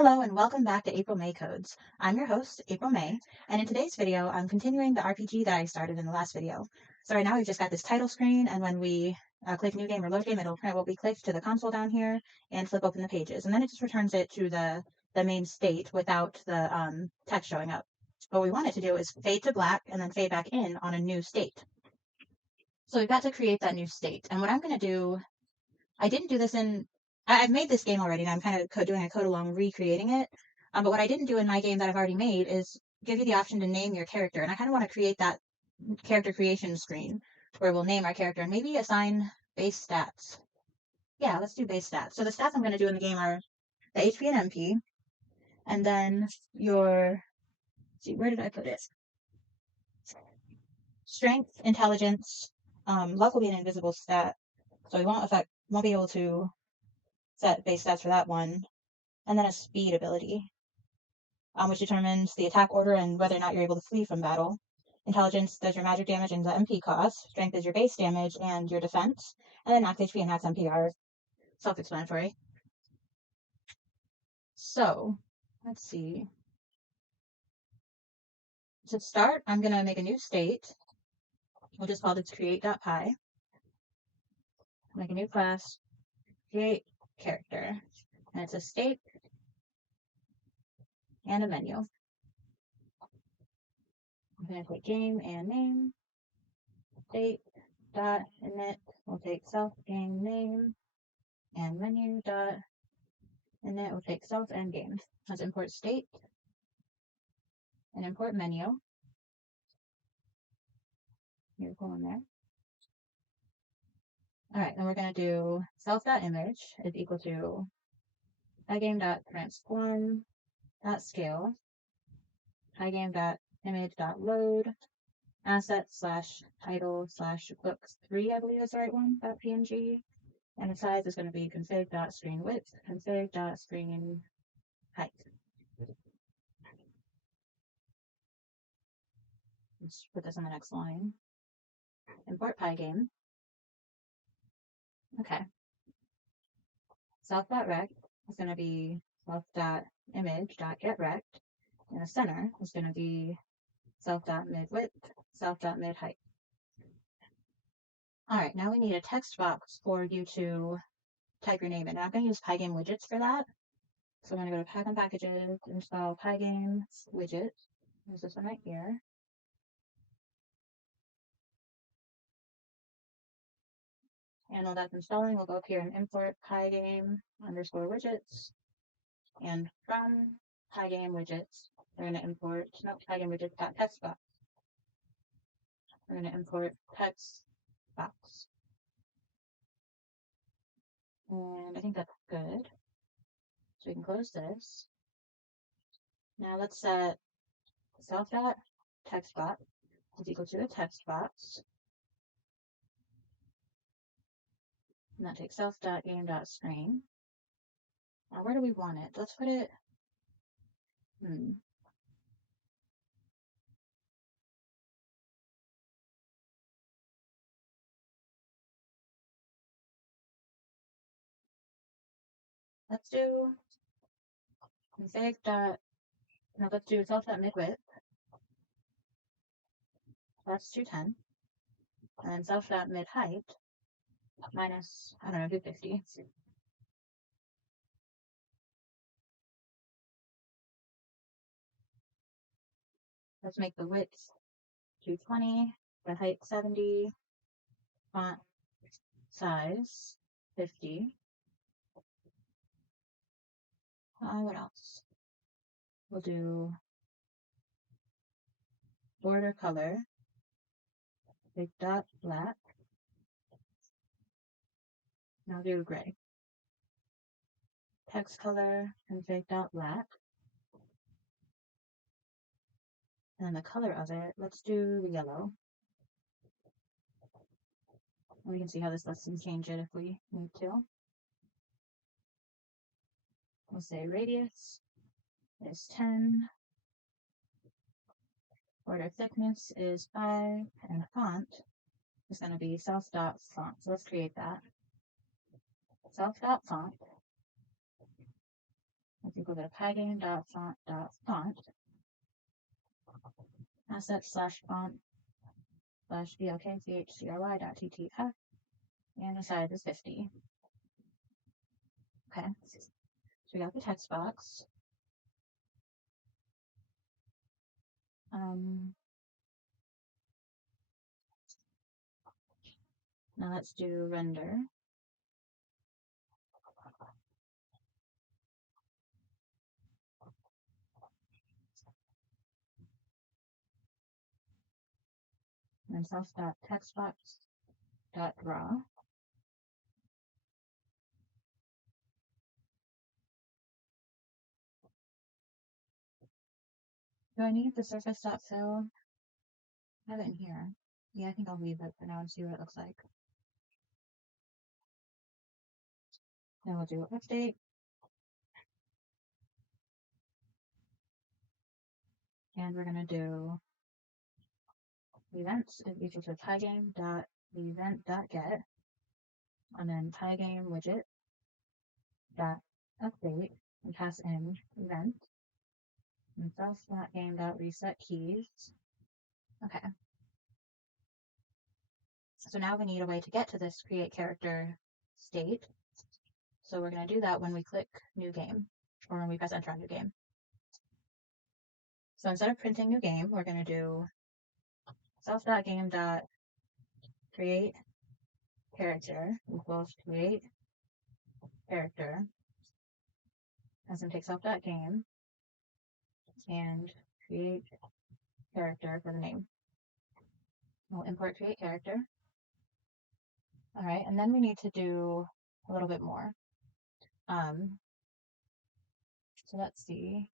Hello and welcome back to April May Codes. I'm your host, April May, and in today's video, I'm continuing the RPG that I started in the last video. So right now we've just got this title screen, and when we click New Game or Load Game, it'll print what we clicked to the console down here and flip open the pages, and then it just returns it to the main state without the text showing up. What we want it to do is fade to black and then fade back in on a new state. So we've got to create that new state, and what I'm going to do, I didn't do this I've made this game already, and I'm kind of doing a Codealong recreating it. But what I didn't do in my game that I've already made is give you the option to name your character, and I kind of want to create that character creation screen where we'll name our character and maybe assign base stats. Yeah, let's do base stats. So the stats I'm going to do in the game are the HP and MP, and then your, see, where did I put it? Strength, intelligence, luck will be an invisible stat, so we won't be able to set base stats for that one, and then a speed ability, which determines the attack order and whether or not you're able to flee from battle. Intelligence does your magic damage and the MP cost. Strength is your base damage and your defense. And then max HP and max MP are self-explanatory. So, let's see. To start, I'm going to make a new state. We'll just call this create.py. Make a new class, create character. And it's a state and a menu. I'm going to take game and name, state dot init. We'll take self game name and menu dot init. We'll take self and game. Let's import state and import menu. Here, pull in there. All right, then we're going to do self.image is equal to pygame.transform.scale, pygame.image.load, asset/title/books3, I believe is the right one, .png, and the size is going to be config.screen_width, config.screen_height. Let's put this on the next line. Import Pygame. Okay. Self.rect is going to be self.image.getRect, and the center is going to be self.midWidth, self.midHeight. All right, now we need a text box for you to type your name in. And I'm going to use Pygame widgets for that. So I'm going to go to Pygame packages, install Pygame widget. There's this one right here. And while that's installing, we'll go up here and import Pygame_widgets. And from Pygame widgets, we're going to import Pygame widgets.textbox. We're going to import text box. And I think that's good. So we can close this. Now let's set self.textbox is equal to a text box. And that takes self.game.screen. Now where do we want it? Let's put it, let's do let's do self.midWidth. That's 210. And then self.midHeight minus, I don't know, 250. Let's make the width 220, the height 70, font size 50. What else? We'll do border color, big dot black. And I'll do gray. Text color, config dot black. And then the color of it, let's do yellow. And we can see how this lets them change it if we need to. We'll say radius is 10. Border thickness is 5. And font is going to be self.font. So let's create that. Self.font. Let's equal to pygame.font asset/font/blkchcry.ttf, and the size is 50. Okay, so we got the text box. Now let's do render. And then self.textbox.draw. Do I need the surface.fill? I have it in here. Yeah, I think I'll leave it for now and see what it looks like. Then we'll do update. And we're going to do events is equal to pygame.event.get, and then pygame widget.update, and pass in event, and self.game.resetKeys. Okay. So now we need a way to get to this create character state. So we're going to do that when we click new game, or when we press enter on new game. So instead of printing new game, we're going to do self.game.create character equals create character, as in take self.game and create character for the name. We'll import create character. All right, and then we need to do a little bit more. So let's see.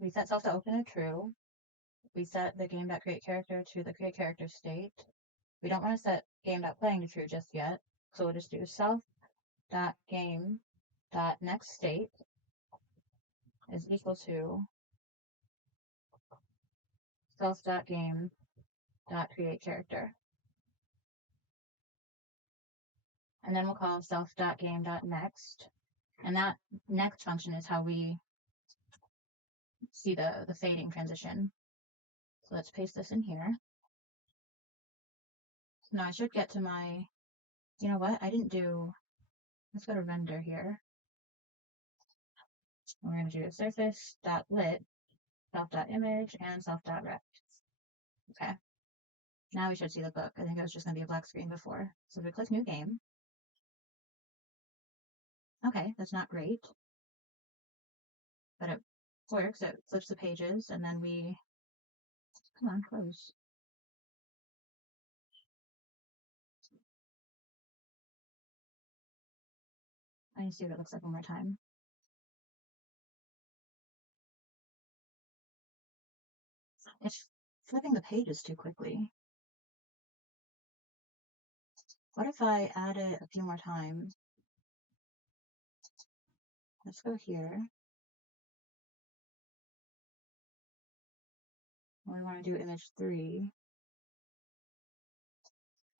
We set self.open to true. We set the game.create character to the create character state. We don't want to set game.playing to true just yet, so we'll just do self.game.nextState is equal to self.game.create character. And then we'll call self.game.next. And that next function is how we see the fading transition. So let's paste this in here. So now I should get to my, you know what, I didn't do, let's go to render here. We're going to do surface.lit, self.image, and self.rect. Okay. Now we should see the book. I think it was just going to be a black screen before. So we click new game. Okay, that's not great, but it works. It flips the pages, and then we, come on, close. I need to see what it looks like one more time. It's flipping the pages too quickly. What if I add it a few more times? Let's go here. We want to do image 3.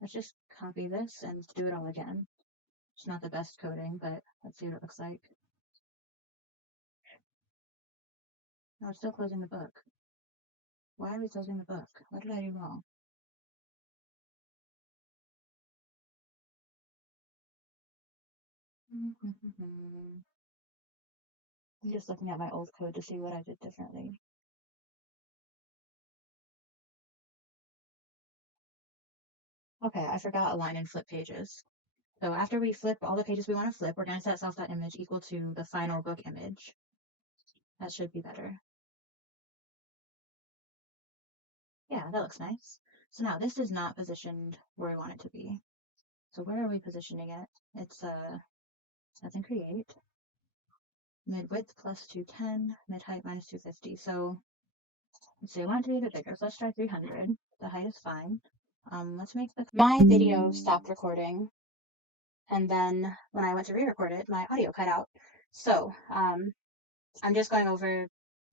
Let's just copy this and do it all again. It's not the best coding, but let's see what it looks like. No, it's still closing the book. Why are we closing the book? What did I do wrong? I'm just looking at my old code to see what I did differently. Okay, I forgot align and flip pages. So after we flip all the pages we want to flip, we're going to set self.image equal to the final book image. That should be better. Yeah, that looks nice. So now this is not positioned where we want it to be. So where are we positioning it? It's that's in create. Mid width plus 210, mid height minus 250. So let's see, I want it to be a bit bigger. So let's try 300. The height is fine. Let's make my video stopped recording, and then when I went to re-record it, my audio cut out. So I'm just going over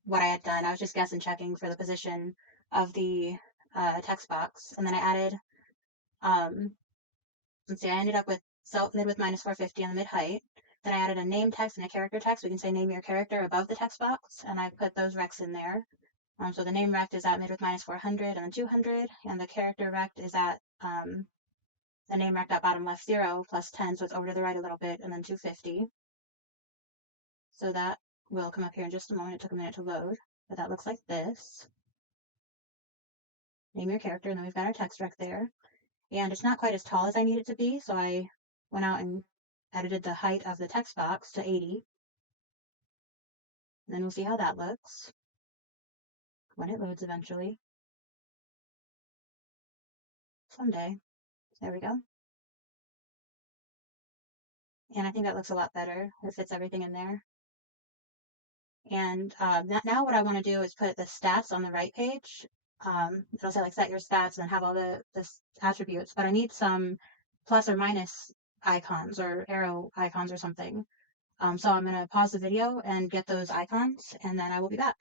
what I had done. I was just guessing checking for the position of the text box, and then I added, let's see, I ended up with mid width minus 450 on the mid height. Then I added a name text and a character text. We can say name your character above the text box, and I put those recs in there. So the name rect is at mid with minus 400 and then 200, and the character rect is at the name rect at bottom left 0 plus 10, so it's over to the right a little bit, and then 250. So that will come up here in just a moment. It took a minute to load, but that looks like this. Name your character, and then we've got our text rect there. And it's not quite as tall as I need it to be, so I went out and edited the height of the text box to 80. And then we'll see how that looks when it loads eventually. Someday. There we go. And I think that looks a lot better. It fits everything in there. And now what I want to do is put the stats on the right page. It'll say like set your stats and then have all the attributes, but I need some plus or minus icons or arrow icons or something. So I'm going to pause the video and get those icons, and then I will be back.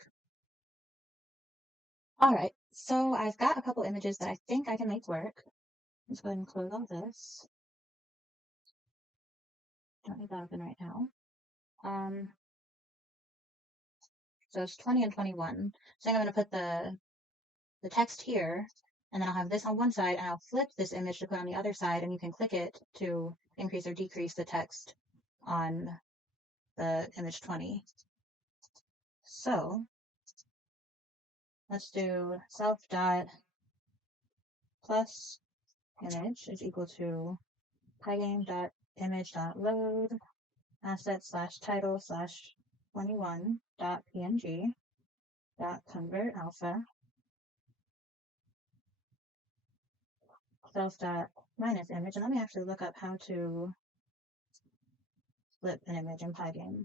All right, so I've got a couple images that I think I can make work. Let's go ahead and close all this. Don't need that open right now. So it's 20 and 21. So I'm going to put the text here, and then I'll have this on one side, and I'll flip this image to put on the other side, and you can click it to increase or decrease the text on the image 20. So let's do self dot plus image is equal to pygame dot image dot load asset slash title slash 21 dot png dot convert alpha self dot minus image. And let me actually look up how to flip an image in Pygame.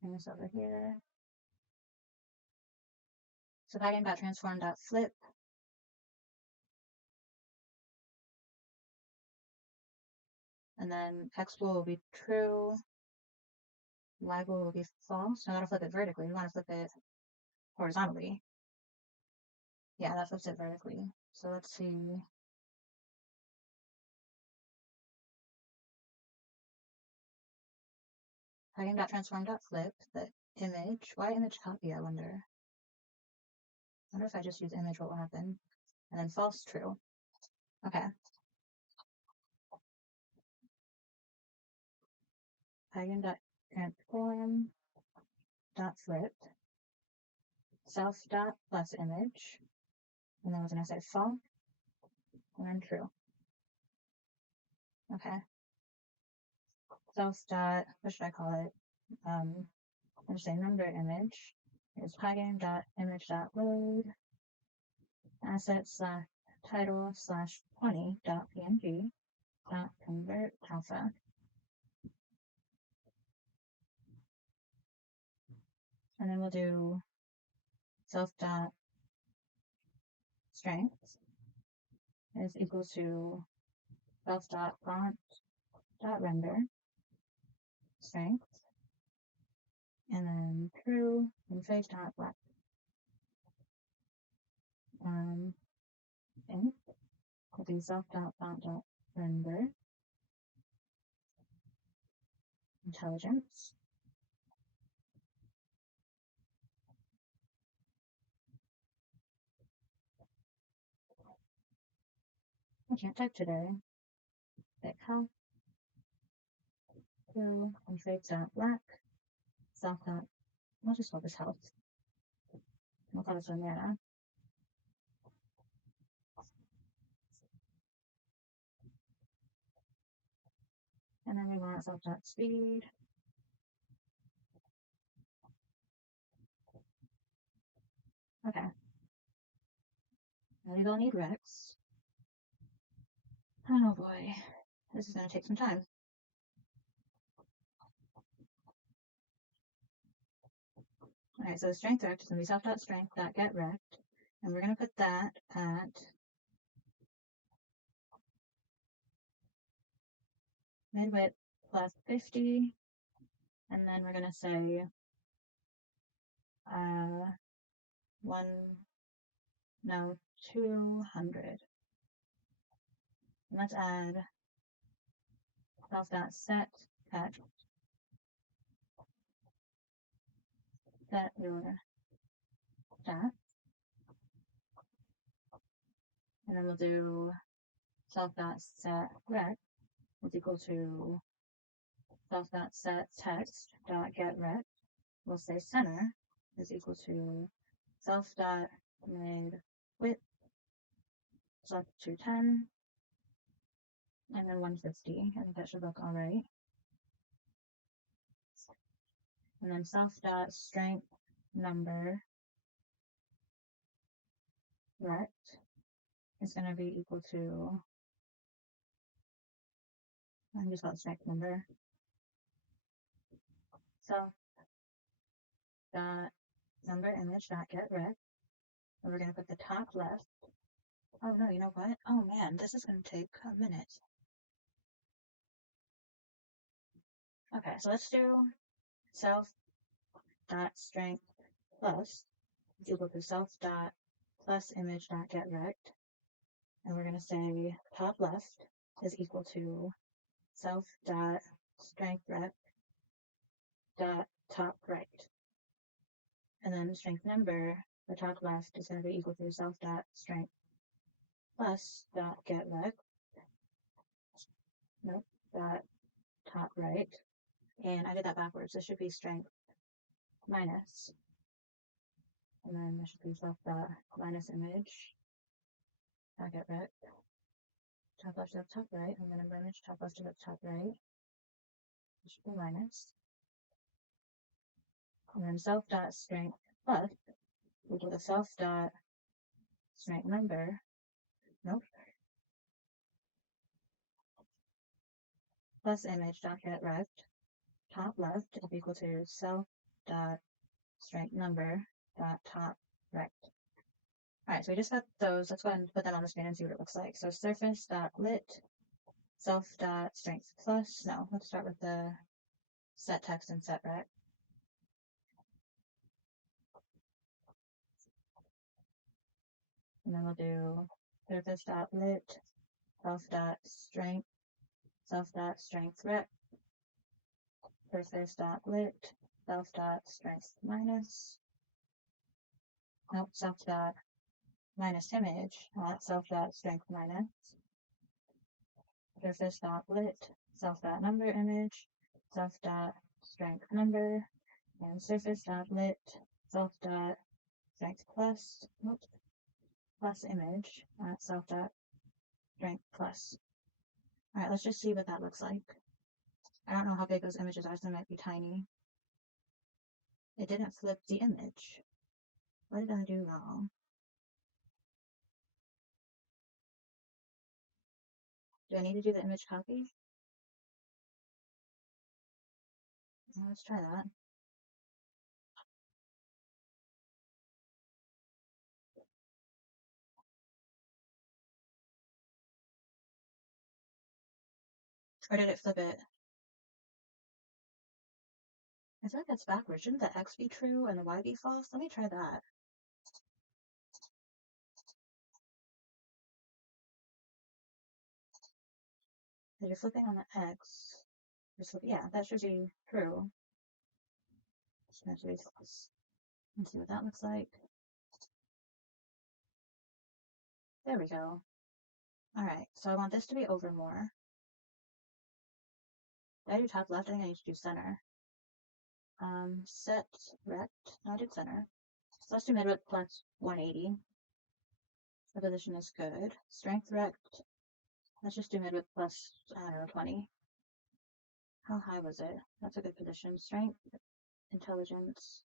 Bring this over here. So Pygame dot transform dot flip. And then x bool will be true, y bool will be false. Now that'll flip it vertically. We want to flip it horizontally. Yeah, that flips it vertically. So let's see. Pygame dot transform dot flip the image. Why image copy, I wonder? I wonder if I just use image, what will happen? And then false, true. Okay. Pygame dot transform dot flip self dot plus image. And then we're going to say false and then true. Okay. Self dot, what should I call it? I'll just say number image is pygame dot image dot load asset slash title slash 20 dot png dot convert alpha. And then we'll do self dot strength is equal to self dot font dot render strength, and then true and face dot black. Ink will be self dot font dot render intelligence. I can't type today. Thick health. True and face dot black. Self dot. We'll just call this health. We'll call this one mana. And then we want self dot speed. Okay. Now we don't need Rex. Oh boy. This is going to take some time. Alright, so the strength rect is going to be self.strength.getRect. And we're going to put that at mid-width plus 50. And then we're going to say 200. And let's add self.set text, set your stat, and then we'll do self.set rect is equal to self.set text.getRect. We'll say center is equal to self.made width up to 10 and then 150. I think that should look all right. And then self.strength number rect is going to be equal to, I'm just call it strength number. Self.number image.getRect. And we're going to put the top left. Oh no, you know what? Oh man, this is going to take a minute. Okay, so let's do self.strength plus is equal to self.plus image.getRect. And we're going to say top left is equal to self.strength rect dot top right. And then strength number, the top left is going to be equal to self.strength plus dot get rect. Nope, dot top right. And I did that backwards. This should be strength minus. And then this should be self minus image. Dot get rect. Top left to the top right. And then number image top left to the top right. It should be minus. And then self dot strength plus equal to self dot strength number. Nope. Plus image dot get rect. Top left is equal to self dot strength number dot top rect. Alright, so we just got those. Let's go ahead and put that on the screen and see what it looks like. So surface dot lit, self dot strength plus. No, let's start with the set text and set rect. And then we'll do surface dot lit, self dot strength rect, surface dot lit, self dot strength minus. Nope, self dot minus image, not self dot strength minus. Surface dot lit, self dot number image, self dot strength number, and surface dot lit, self dot strength plus, oops, plus image, self dot strength plus. Alright, let's just see what that looks like. I don't know how big those images are, so they might be tiny. It didn't flip the image. What did I do wrong? Do I need to do the image copy? Let's try that. Or did it flip it? I feel like that's backwards. Shouldn't the X be true and the Y be false? Let me try that. If you're flipping on the X, yeah, that should be true. That should be false. Let's see what that looks like. There we go. Alright, so I want this to be over more. Did I do top left? I think I need to do center. Set rect. No, I did center. So let's do mid width plus 180. The position is good. Strength rect. Let's just do mid width plus, I don't know, 20. How high was it? That's a good position. Strength, intelligence,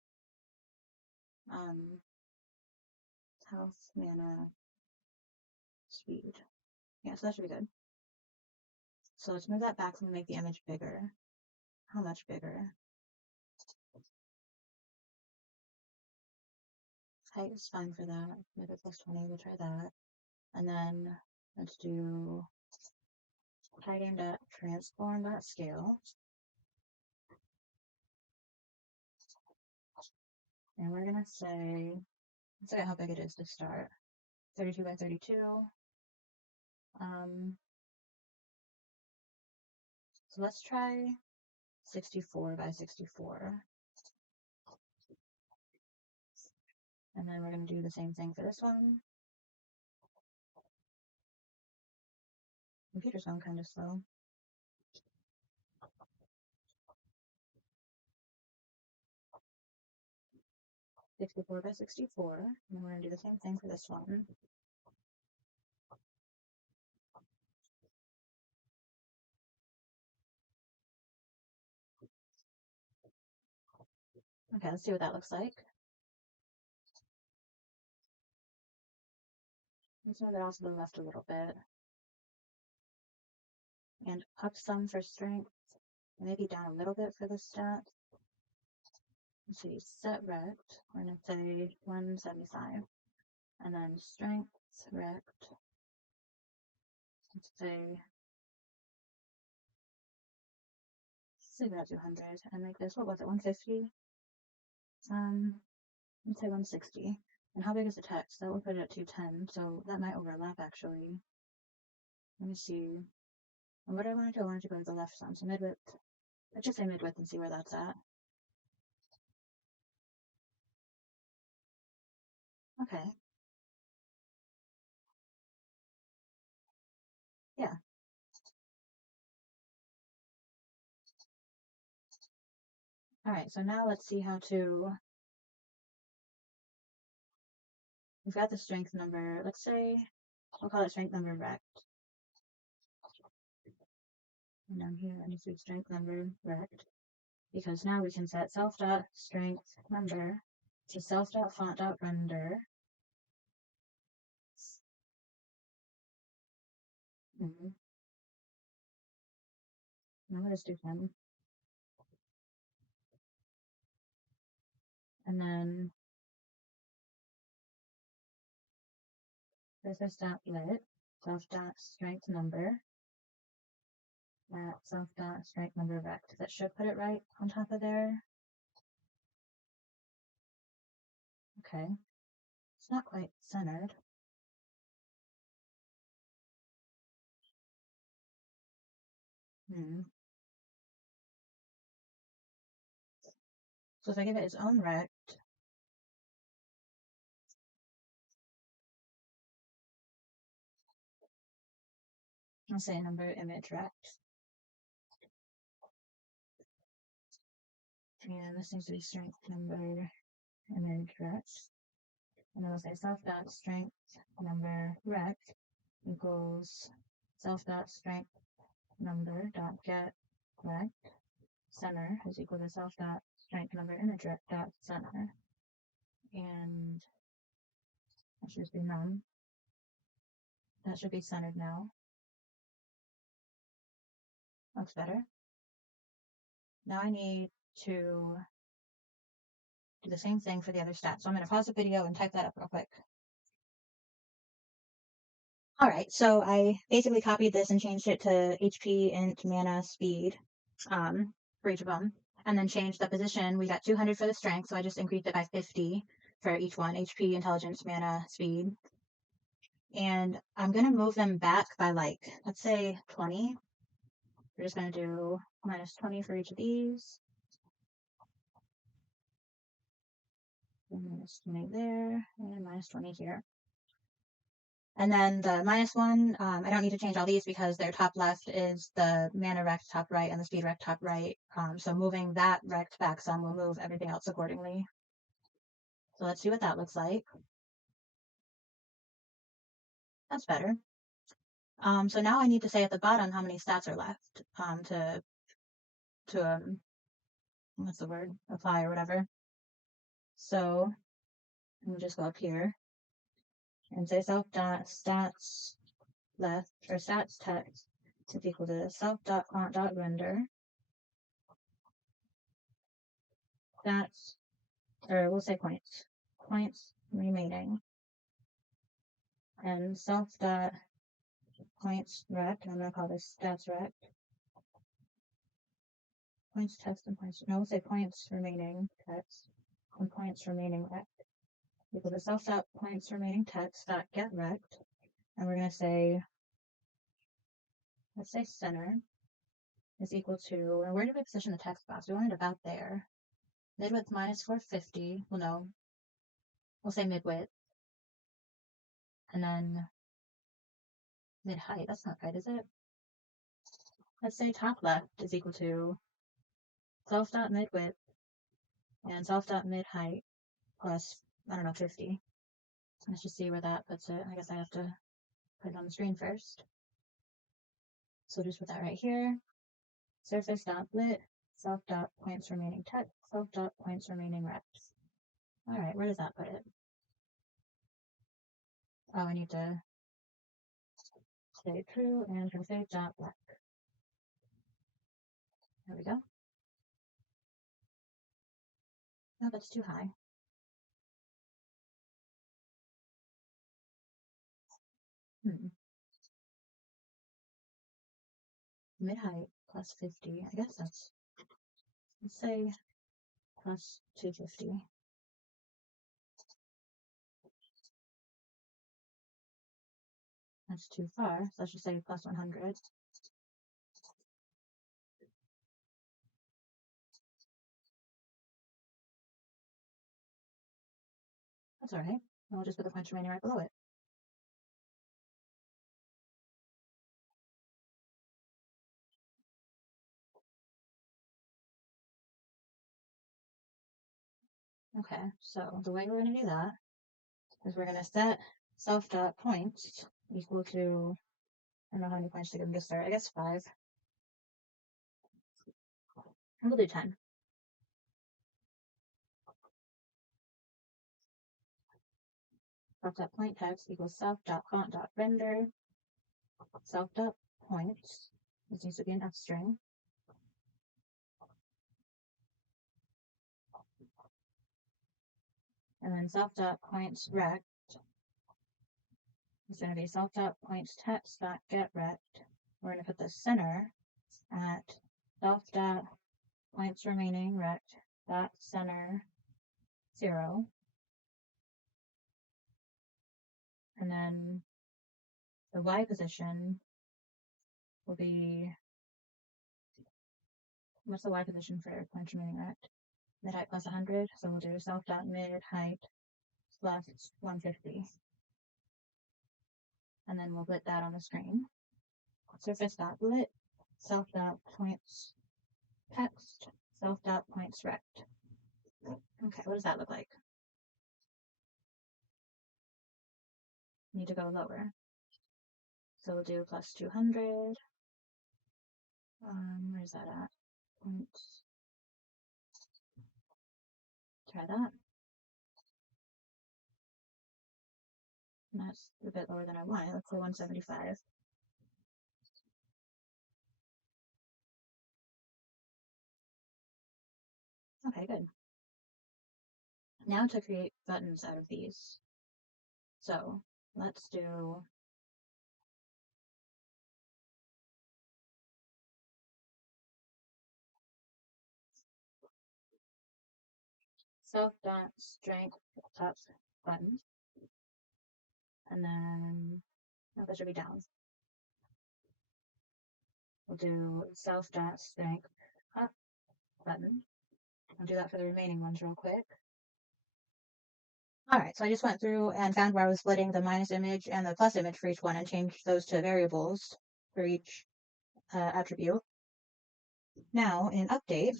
health, mana, speed. Yeah, so that should be good. So let's move that back and make the image bigger. How much bigger? Height is fine for that. Mid width plus 20, we'll try that. And then let's do Pygame.transform.scale. And we're gonna say, let's say how big it is to start. 32 by 32. So let's try 64 by 64. And then we're going to do the same thing for this one. Computer's going kind of slow. .64 by 64. And then we're going to do the same thing for this one. Okay, let's see what that looks like. Let's move it off to the left a little bit. And up some for strength. Maybe down a little bit for the stat. Let's see, set rect. We're going to say 175. And then strength rect. Let's say about 200. And make this, what was it, 150? Let's say 160. And how big is the text? That will put it at 210, so that might overlap actually. Let me see. And what do I want to do? I want to go to the left some, so mid-width. Let's just say mid-width and see where that's at. Okay. Yeah. Alright, so now let's see how to... We've got the strength number. Let's say, we'll call it strength number rect. And down here, I need to do strength number rect. Because now we can set self.strength number to self.font.render. Now let us do 10. And then surface.lit, self.strength number, that self.strength number rect. That should put it right on top of there. Okay. It's not quite centered. So if I give it its own rect, I'll say number image rect. And this needs to be strength number image rect. And I'll say self.strength number rect equals self.strength number dot get rect center is equal to self.strength number image rect dot center. And that should just be none. That should be centered now. Looks better. Now I need to do the same thing for the other stats. So I'm going to pause the video and type that up real quick. Alright, so I basically copied this and changed it to HP, int, mana, speed for each of them. And then changed the position. We got 200 for the strength, so I just increased it by 50 for each one. HP, intelligence, mana, speed. And I'm going to move them back by like, let's say 20. We're just going to do minus 20 for each of these. Minus 20 there, and minus 20 here. And then the minus one, I don't need to change all these because their top left is the mana rect top right and the speed rect top right. So moving that rect back some will move everything else accordingly. So let's see what that looks like. That's better. So now I need to say at the bottom how many stats are left to what's the word, apply or whatever. So we'll just go up here and say self.stats left or stats text is equal to self.font.render stats, or we'll say points remaining, and self.points rect, and I'm going to call this stats rect, points text and points, no, we'll say points remaining text and points remaining rect equal to self.points remaining text dot get rect, and we're going to say, let's say center, is equal to, and where did we position the text box? We want it about there. Mid width minus 450. Well, no, we'll say mid width. And then mid height. That's not right, is it? Let's say top left is equal to self.mid width and self.mid height plus, I don't know, 50. Let's just see where that puts it. I guess I have to put it on the screen first. So we'll just put that right here. Surface.lit, self.points remaining text, self.points remaining reps. All right, where does that put it? Oh, I need to say true and config dot black. There we go. No, that's too high. Mid height plus 50. I guess that's, let's say plus 250. That's too far, so let's just say plus 100. That's all right. I'll just put the points remaining right below it. Okay, so the way we're going to do that is we're going to set self.points equal to, I don't know how many points to give them to start, I guess 5. And we'll do 10. Self.point text equals self.font.render, self.points, this needs to be an F string, and then self.points rect is going to be self.points text.getRect. We're going to put the center at self.points remaining rect dot center 0, and then the Y position will be, what's the Y position for points remaining rect? Mid height plus 100, so we'll do self.mid height plus 150. And then we'll lit that on the screen. Surface.lit, self.points text, self.points rect. Okay, what does that look like? Need to go lower. So we'll do plus 200. Where's that at? Points. Try that. And that's a bit lower than I want. Let's say 175. Okay, good. Now to create buttons out of these. So let's do self.strength top button. And then, no, that should be down. We'll do self.strength up button. I'll do that for the remaining ones real quick. All right, so I just went through and found where I was splitting the minus image and the plus image for each one and changed those to variables for each attribute. Now in update,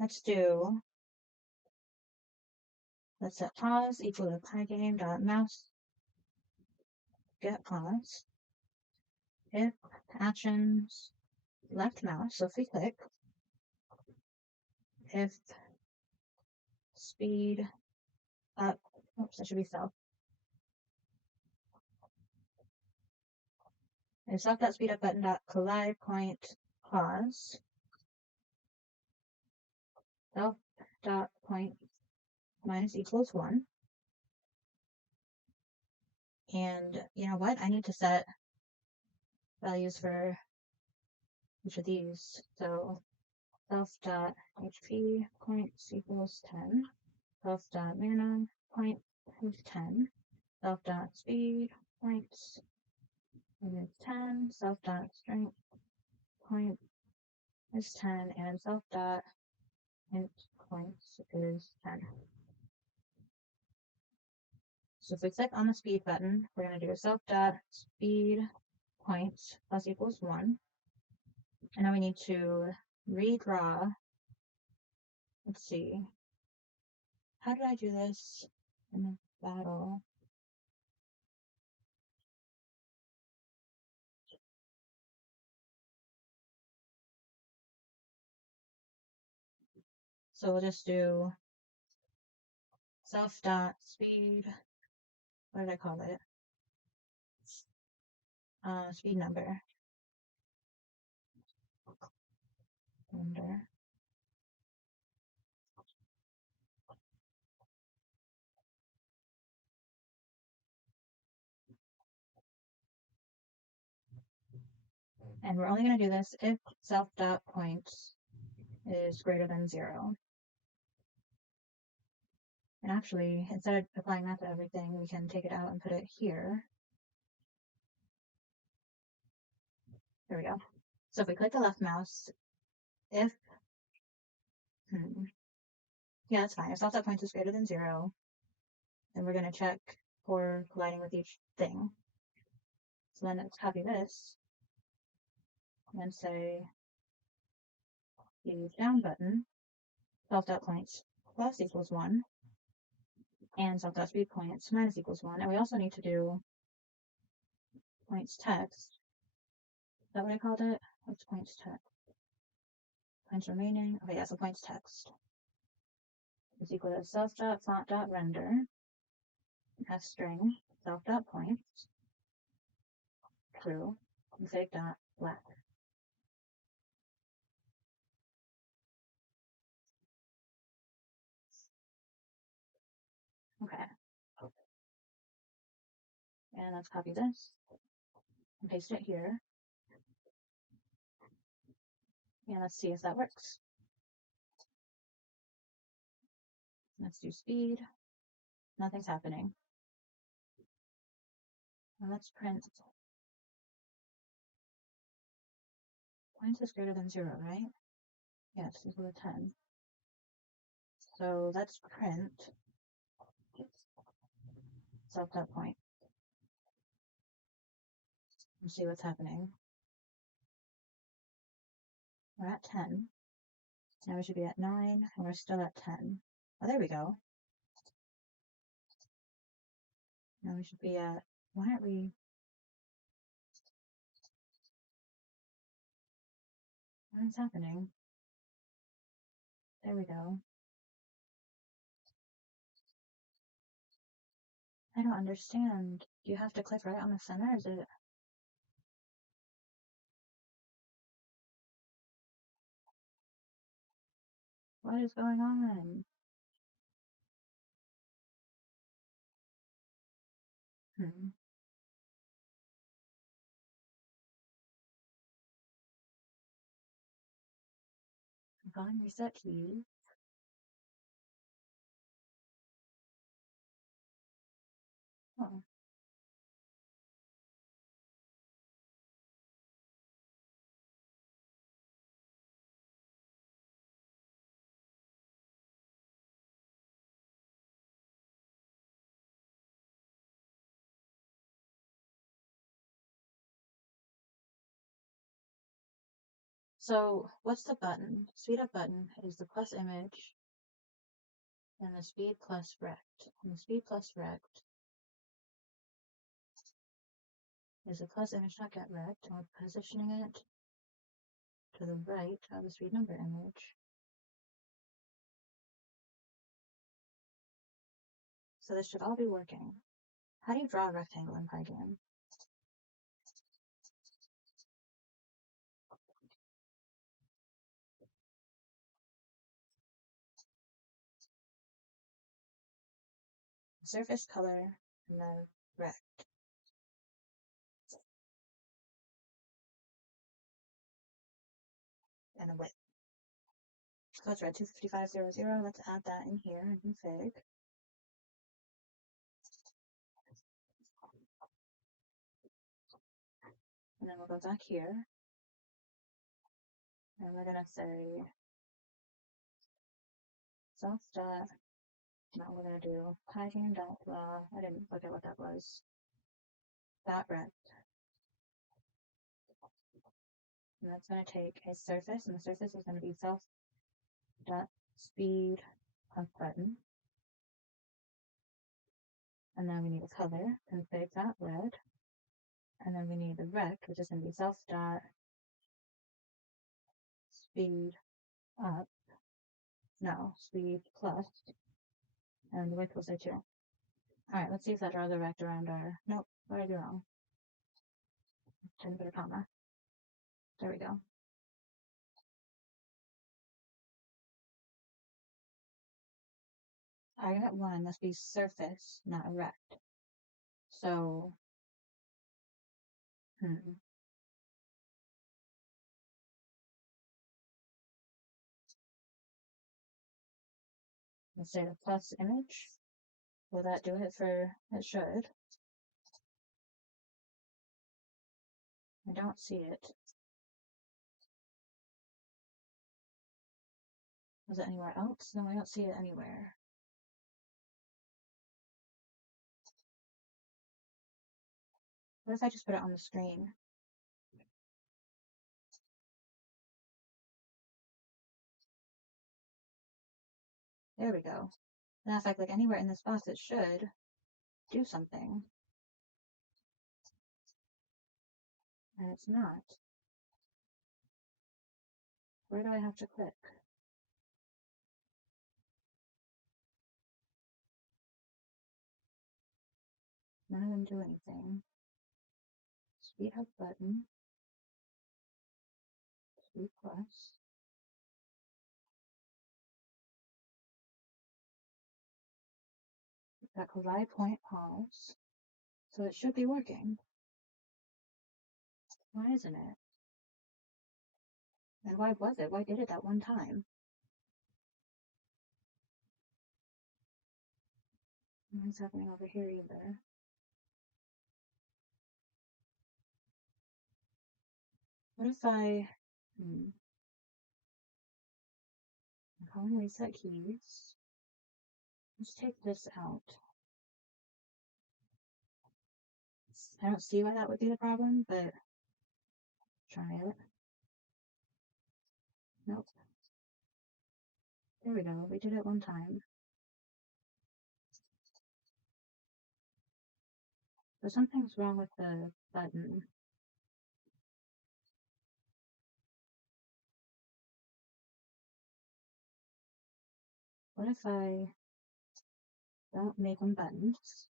let's set pause equal to pygame.mouse get pause. If actions left mouse, so if we click, if speed up, oops, that should be self. If self.speedup button.collide point pause, self.point minus equals 1. And you know what? I need to set values for each of these. So self.hp points equals 10, self.mana point is 10, self.speed points is 10, self dot strength point is 10, and self dot int points is 10. So if we click on the speed button, we're going to do a self dot speed points plus equals 1. And now we need to redraw. Let's see. How did I do this in the battle? So we'll just do self dot speed. What did I call it? Speed number. And we're only going to do this if self dot points is greater than 0. And actually, instead of applying that to everything, we can take it out and put it here. There we go. So if we click the left mouse, if, yeah, that's fine. If self dot points is greater than 0, then we're going to check for colliding with each thing. So then let's copy this and say the down button, self dot points plus equals 1, and self dot speed points minus equals 1. And we also need to do points text. Is that what I called it? What's points text? Points remaining. Okay, yeah, so points text is equal to self dot font dot render f string self dot points true config dot black. Okay. And let's copy this and paste it here. And let's see if that works. Let's do speed. Nothing's happening. And let's print points is greater than 0, right? Yes, equal to 10. So let's print self dot point and see what's happening. We're at 10. Now we should be at 9, and we're still at 10. Oh, there we go. Now we should be at, why aren't we, what's happening? There we go. I don't understand. Do you have to click right on the center? Is it? What is going on? Volume reset key. Oh. So what's the button? Speed up button is the plus image and the speed plus rect. And the speed plus rect is the plus image not get rect, and we're positioning it to the right of the speed number image. So this should all be working. How do you draw a rectangle in Pygame? Surface color and the rect. And the width. So it's red 25500. Let's add that in here in config. And then we'll go back here. And we're gonna say self dot. Now we're gonna do Pygame dot I didn't look at what that was. Dot rect. And that's gonna take a surface, and the surface is gonna be self dot speed of button. And then we need a color, config that red. And then we need the rect, which is going to be self dot speed up. No, speed plus. And the width will say 2. Alright, let's see if that draws a rect around our. Nope, what did I do wrong? Trying to put a comma. There we go. Argument 1 must be surface, not a rect. So, let's say the plus image. Will that do it for, it should. I don't see it. Was it anywhere else? No, I don't see it anywhere. What if I just put it on the screen? There we go. Now if I click anywhere in this box, it should do something. And it's not. Where do I have to click? None of them do anything. Speed up button. Speed plus. Got collide point pause. So it should be working. Why isn't it? And why was it? Why did it that one time? Nothing's happening over here either. What if I I'm calling reset keys. Let's take this out. I don't see why that would be the problem, but try it. Nope. There we go. We did it one time. So something's wrong with the button. What if I don't make them buttons?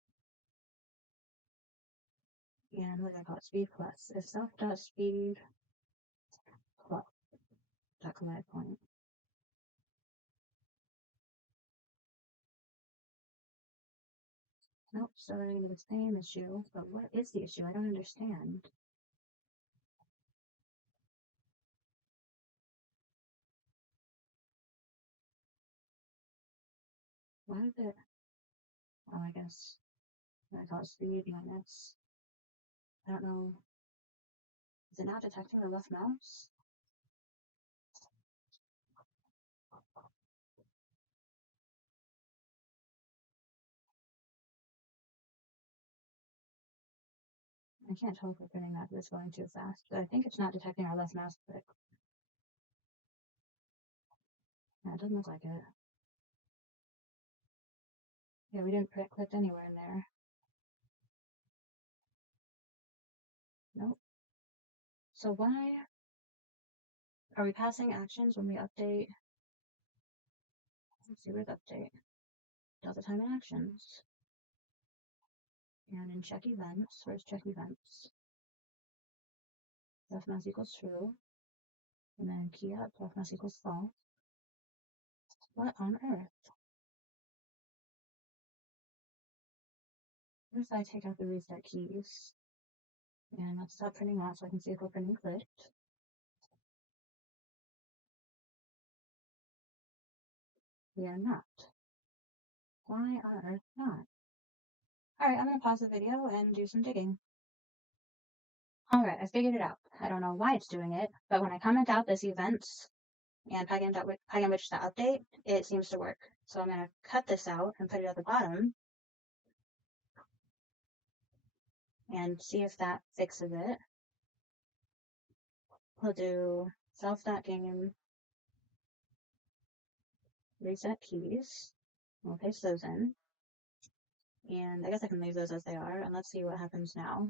And what do I call it? Speed plus. If self.speed plus dot collide point. Nope, still running into the same issue. But what is the issue? I don't understand. Why is it? Oh, I guess I call it speed minus. I don't know. Is it not detecting the left mouse? I can't tell if we're printing that, but it's going too fast. But I think it's not detecting our left mouse click. Yeah, it doesn't look like it. Yeah, we didn't click anywhere in there. Nope. So why are we passing actions when we update? Let's see, where's update? Delta time and actions. And in check events, where's check events? Left mouse equals true. And then key up, left mouse equals false. What on earth? What if I take out the reset keys? And let's stop printing that so I can see if we're printing clicked. We are not. Why on earth not? Alright, I'm going to pause the video and do some digging. Alright, I figured it out. I don't know why it's doing it, but when I comment out this events and pygame.update, it seems to work. So I'm going to cut this out and put it at the bottom and see if that fixes it. We'll do self.game reset keys. We'll paste those in. And I guess I can leave those as they are, and let's see what happens now.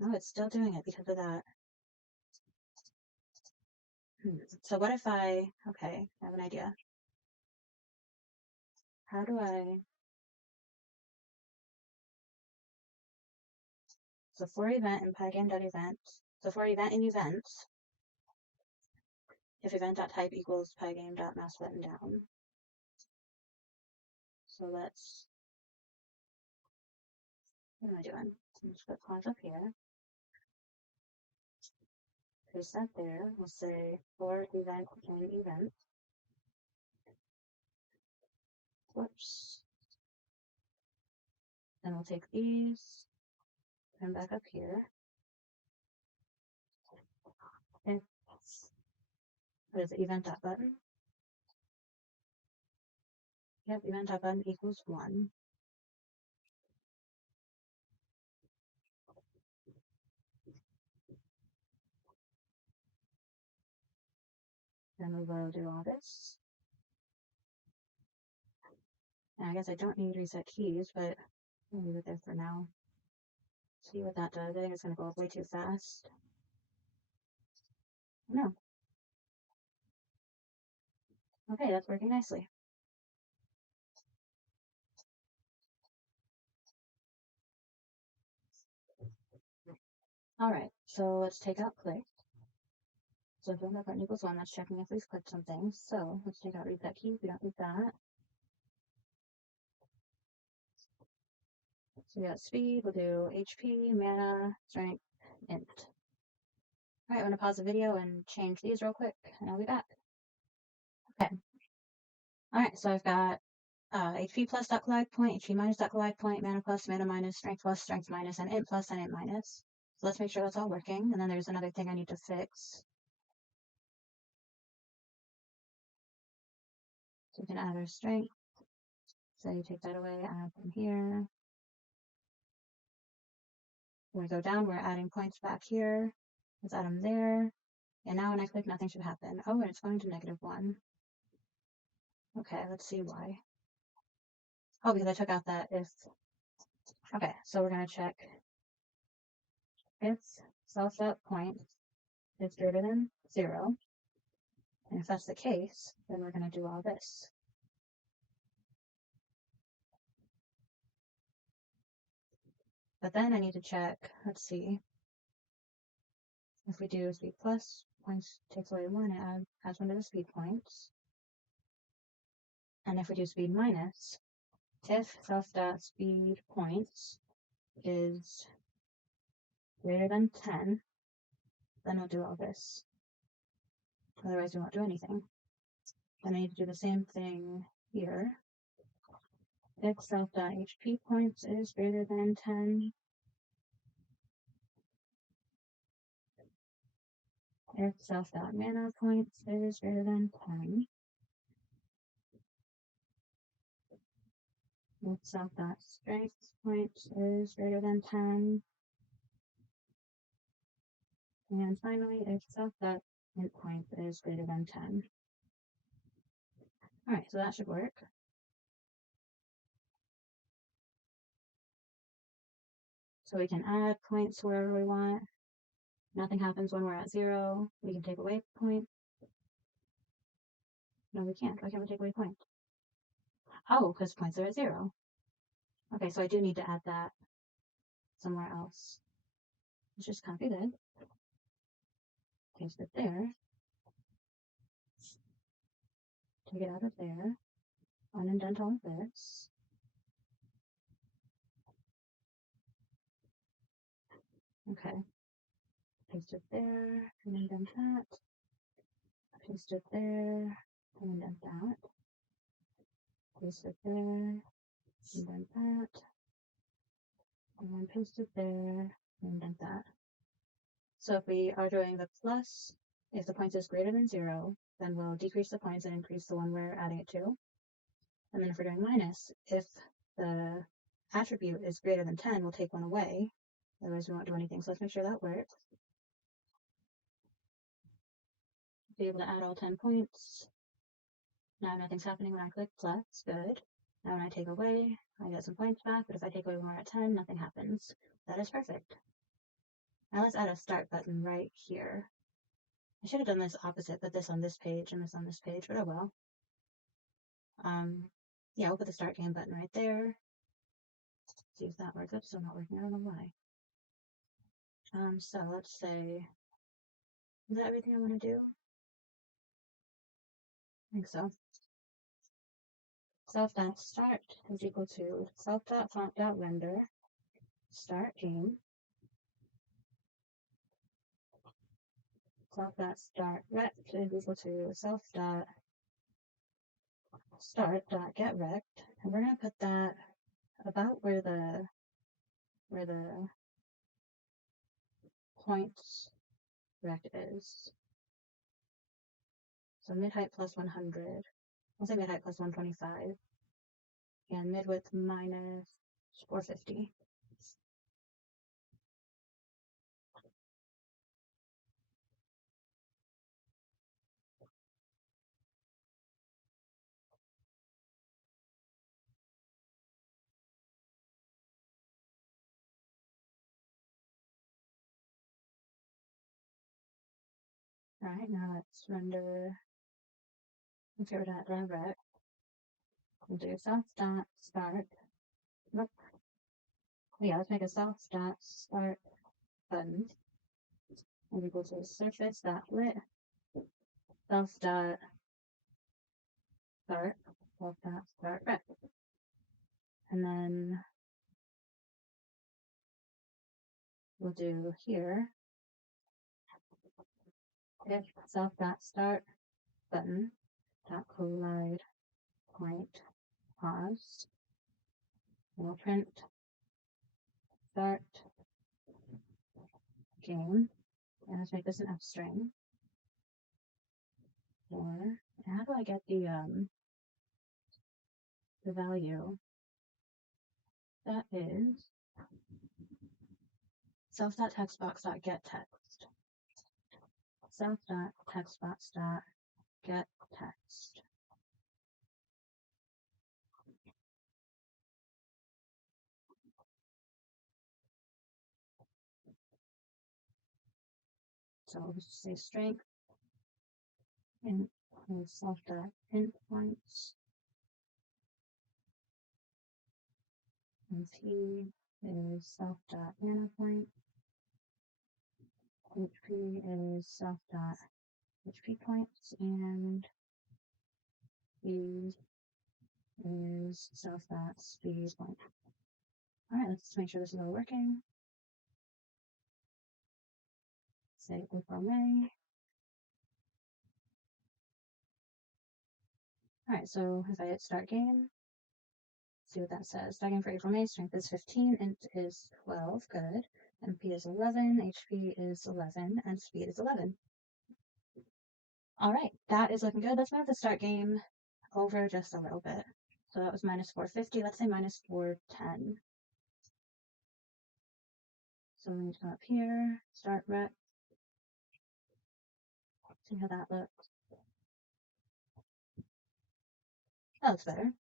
No, it's still doing it because of that. So what if okay, I have an idea. How do so for event in pygame.event, so for event in events, if event.type equals pygame.mouse button down. So what am I doing? Let's put pause up here. Paste that there. We'll say for event in event. Whoops. Then we'll take these, put them back up here. And what is it, event.button? Yep, event.button equals 1. Then we will do all this. And I guess I don't need reset keys, but I'll leave it there for now. See what that does. I think it's going to go up way too fast. No. Okay, that's working nicely. Alright, so let's take out click. So if button equals 1, that's checking if we've clicked something. So let's take out reset keys. We don't need that. So we got speed, we'll do HP, mana, strength, int. Alright, I'm going to pause the video and change these real quick, and I'll be back. Okay. Alright, so I've got HP plus dot collide point, HP minus dot collide point, mana plus, mana minus, strength plus, strength minus, and int plus and int minus. So let's make sure that's all working. And then there's another thing I need to fix. So we can add our strength. So you take that away, add from here. When we go down, we're adding points back here. Let's add them there. And now when I click, nothing should happen. Oh, and it's going to -1. Okay, let's see why. Oh, because I took out that if. Okay, so we're going to check if self.point is greater than 0. And if that's the case, then we're going to do all this. But then I need to check, let's see, if we do speed plus, points takes away 1, it adds 1 to the speed points. And if we do speed minus, if self.speed points is greater than 10, then we'll do all this. Otherwise we won't do anything. Then I need to do the same thing here. If self.HP points is greater than 10, if self.mana points is greater than 10, if self.strength points is greater than 10, and finally if self.int points is greater than 10. Alright, so that should work. So we can add points wherever we want. Nothing happens when we're at 0. We can take away points. No, we can't. Why can't we take away points? Oh, because points are at 0. Okay, so I do need to add that somewhere else. Let's just copy that. Paste it there. Take it out of there. Unindent all of this. Okay. Paste it there. Unindent that. Paste it there. Unindent that. Paste it there. Indent that. and then paste it there, and indent that. So if we are doing the plus, if the points is greater than 0, then we'll decrease the points and increase the one we're adding it to. And then if we're doing minus, if the attribute is greater than 10, we'll take one away. Otherwise we won't do anything. So let's make sure that works. Be able to add all 10 points. Now nothing's happening when I click plus, good. Now when I take away, I get some points back, but if I take away when we're at 10, nothing happens. That is perfect. Now let's add a start button right here. I should have done this opposite, put this on this page and this on this page, but oh well. Yeah, we'll put the start game button right there. See if that works. That's still not working, I don't know why. So let's say, is that everything I want to do? I think so. Self.start is equal to self.font.render start game. Self.start.rect is equal to self.start.getRect, and we're going to put that about where the points rect is. So mid height plus 100. I'll say mid height plus 125. And mid width minus 450. Alright, now let's render. Let's get rid of that direct. We'll do self.start. Nope. Yeah, let's make a self.start button. And equal to surface.lit self.start self.start rect. And then we'll do here if self.start button dot collide point pause. We'll print start game, and let's make this an F string. Or how do I get the value? That is self.textbox.getText. Self.textbox.getText. So we'll just say strength and self.int points. And P is self.mana point. HP is self.HP points, and speed is self.speed point. Alright, let's make sure this is all working. Say April, May. Alright, so if I hit start game, see what that says. Start game for April, May, strength is 15, int is 12, good. MP is 11, HP is 11, and speed is 11. Alright, that is looking good. Let's move the start game over just a little bit. So that was minus 450, let's say minus 410. So we need to come up here, start rec, see how that looks. That looks better.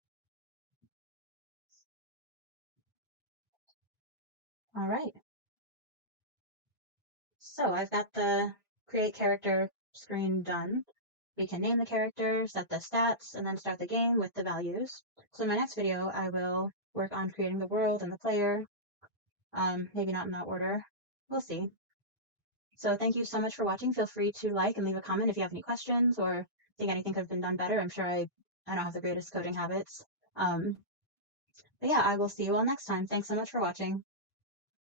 Alright. So I've got the create character screen done. We can name the character, set the stats, and then start the game with the values. So in my next video, I will work on creating the world and the player. Maybe not in that order. We'll see. So thank you so much for watching. Feel free to like and leave a comment if you have any questions or think anything could have been done better. I'm sure I don't have the greatest coding habits. But yeah, I will see you all next time. Thanks so much for watching.